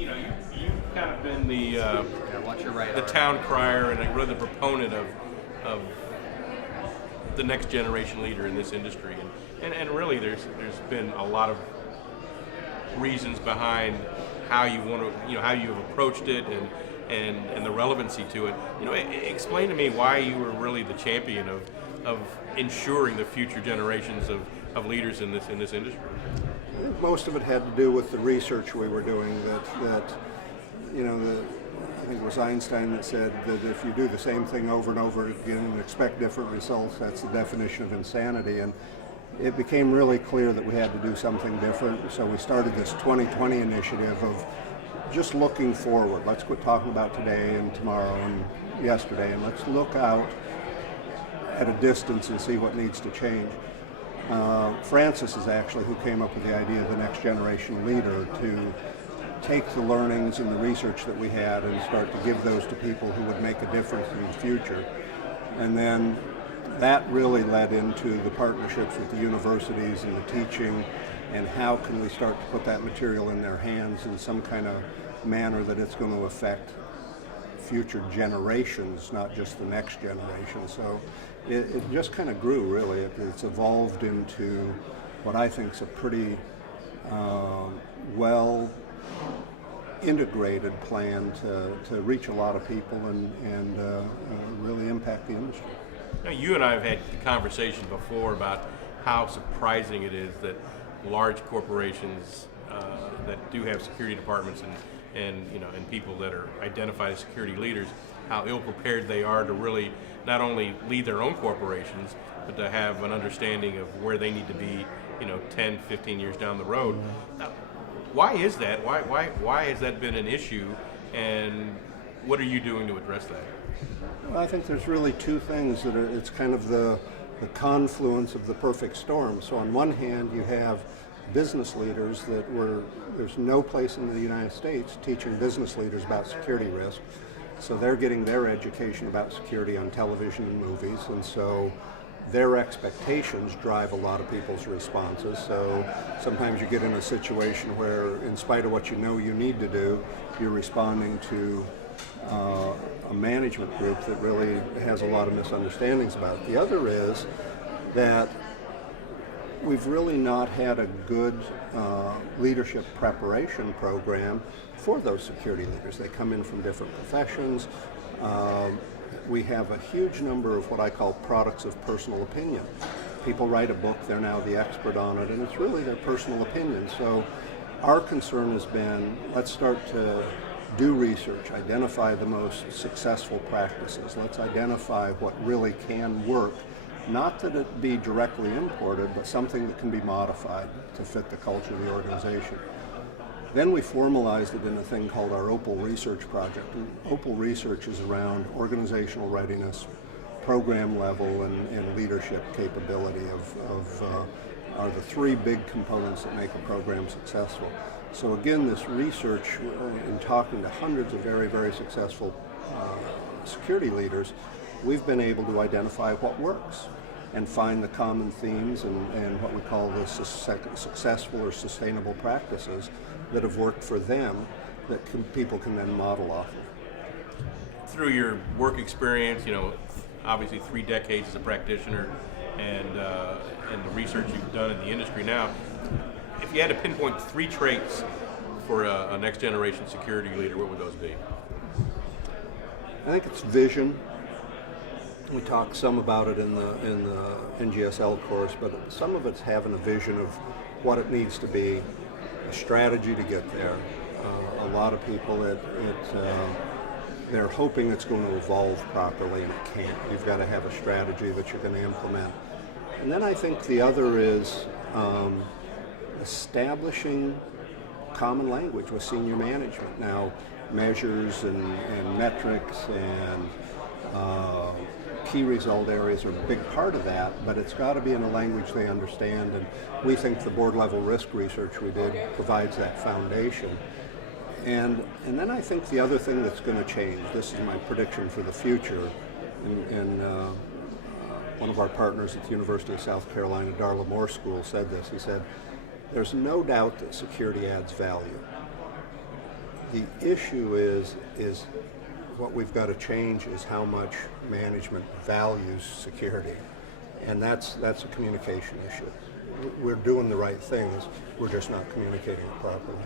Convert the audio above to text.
You've kind of been Watch your right the arm. town crier and really the proponent of the next generation leader in this industry, and really there's been a lot of reasons behind how you want to, how you've approached it and the relevancy to it. Explain to me why you were really the champion of ensuring the future generations of leaders in this industry. Most of it had to do with the research we were doing. I think it was Einstein that said that if you do the same thing over and over again and expect different results, that's the definition of insanity. And it became really clear that we had to do something different. So we started this 2020 initiative of just looking forward. Let's quit talking about today and tomorrow and yesterday, and let's look out at a distance and see what needs to change. Francis is actually who came up with the idea of the next generation leader, to take the learnings and the research that we had and start to give those to people who would make a difference in the future. And then that really led into the partnerships with the universities and the teaching, and how can we start to put that material in their hands in some kind of manner that it's going to affect future generations, not just the next generation. So it just kind of grew, really. It's evolved into what I think is a pretty well integrated plan to reach a lot of people and really impact the industry. Now, you and I have had the conversation before about how surprising it is that large corporations that do have security departments and people that are identified as security leaders, how ill-prepared they are to really not only lead their own corporations, but to have an understanding of where they need to be, 10, 15 years down the road. Now, why is that? Why has that been an issue, and what are you doing to address that? Well, I think there's really two things that it's kind of the confluence of the perfect storm. So on one hand, you have business leaders there's no place in the United States teaching business leaders about security risk. So they're getting their education about security on television and movies, and so their expectations drive a lot of people's responses. So sometimes you get in a situation where, in spite of what you know you need to do, you're responding to a management group that really has a lot of misunderstandings about it. The other is that we've really not had a good leadership preparation program for those security leaders. They come in from different professions. We have a huge number of what I call products of personal opinion. People write a book, they're now the expert on it, and it's really their personal opinion. So our concern has been, let's start to do research, identify the most successful practices. Let's identify what really can work. Not that it be directly imported, but something that can be modified to fit the culture of the organization. Then we formalized it in a thing called our Opal Research Project. And Opal Research is around organizational readiness, program level, and leadership capability are the three big components that make a program successful. So again, this research, in talking to hundreds of very, very successful security leaders, we've been able to identify what works and find the common themes and what we call the successful or sustainable practices that have worked for them that people can then model off of. Through your work experience, obviously 3 decades as a practitioner and the research you've done in the industry now, if you had to pinpoint 3 traits for a next generation security leader, what would those be? I think it's vision. We talk some about it in the NGSL course, but some of it's having a vision of what it needs to be, a strategy to get there. A lot of people, they're hoping it's going to evolve properly, and it can't. You've got to have a strategy that you're going to implement. And then I think the other is establishing common language with senior management. Now, measures and metrics and key result areas are a big part of that, but it's got to be in a language they understand, and we think the board level risk research we did provides that foundation. And then I think the other thing that's going to change, this is my prediction for the future, and one of our partners at the University of South Carolina, Darla Moore School, said this. He said, there's no doubt that security adds value. The issue is what we've got to change is how much management values security, and that's a communication issue. We're doing the right things, we're just not communicating it properly.